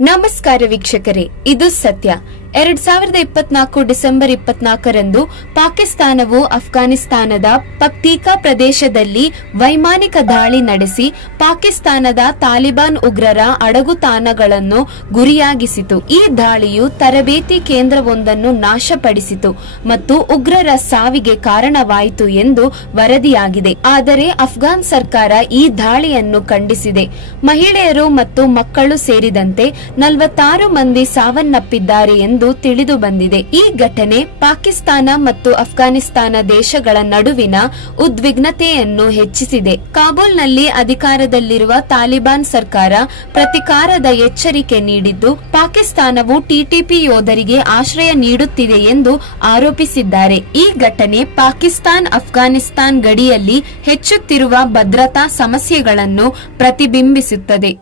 ನಮಸ್ಕಾರ ವೀಕ್ಷಕರೇ, ಇದು ಸತ್ಯ. 2024 ಡಿಸೆಂಬರ್ 24ರಂದು ಪಾಕಿಸ್ತಾನವು ಅಫ್ಘಾನಿಸ್ತಾನದ ಪಕ್ತೀಕಾ ಪ್ರದೇಶದಲ್ಲಿ ವೈಮಾನಿಕ ದಾಳಿ ನಡೆಸಿ ಪಾಕಿಸ್ತಾನದ ತಾಲಿಬಾನ್ ಉಗ್ರರ ಅಡಗುತಾಣಗಳನ್ನು ಗುರಿಯಾಗಿಸಿತು. ಈ ದಾಳಿಯು ತರಬೇತಿ ಕೇಂದ್ರವೊಂದನ್ನು ನಾಶಪಡಿಸಿತು ಮತ್ತು ಉಗ್ರರ ಸಾವಿಗೆ ಕಾರಣವಾಯಿತು ಎಂದು ವರದಿಯಾಗಿದೆ. ಆದರೆ ಅಫ್ಘಾನ್ ಸರ್ಕಾರ ಈ ದಾಳಿಯನ್ನು ಖಂಡಿಸಿದೆ. ಮಹಿಳೆಯರು ಮತ್ತು ಮಕ್ಕಳು ಸೇರಿದಂತೆ 46 ಮಂದಿ ಸಾವನ್ನಪ್ಪಿದ್ದಾರೆ ಎಂದು ತಿಳಿದು ಬಂದಿದೆ. ಈ ಘಟನೆ ಪಾಕಿಸ್ತಾನ ಮತ್ತು ಅಫ್ಘಾನಿಸ್ತಾನ ದೇಶಗಳ ನಡುವಿನ ಉದ್ವಿಗ್ನತೆಯನ್ನು ಹೆಚ್ಚಿಸಿದೆ. ಕಾಬೂಲ್ನಲ್ಲಿ ಅಧಿಕಾರದಲ್ಲಿರುವ ತಾಲಿಬಾನ್ ಸರ್ಕಾರ ಪ್ರತಿಕಾರದ ಎಚ್ಚರಿಕೆ ನೀಡಿದ್ದು, ಪಾಕಿಸ್ತಾನವು ಟಿಟಿಪಿ ಯೋಧರಿಗೆ ಆಶ್ರಯ ನೀಡುತ್ತಿದೆ ಎಂದು ಆರೋಪಿಸಿದ್ದಾರೆ. ಈ ಘಟನೆ ಪಾಕಿಸ್ತಾನ್ ಅಫ್ಘಾನಿಸ್ತಾನ್ ಗಡಿಯಲ್ಲಿ ಹೆಚ್ಚುತ್ತಿರುವ ಭದ್ರತಾ ಸಮಸ್ಯೆಗಳನ್ನು ಪ್ರತಿಬಿಂಬಿಸುತ್ತದೆ.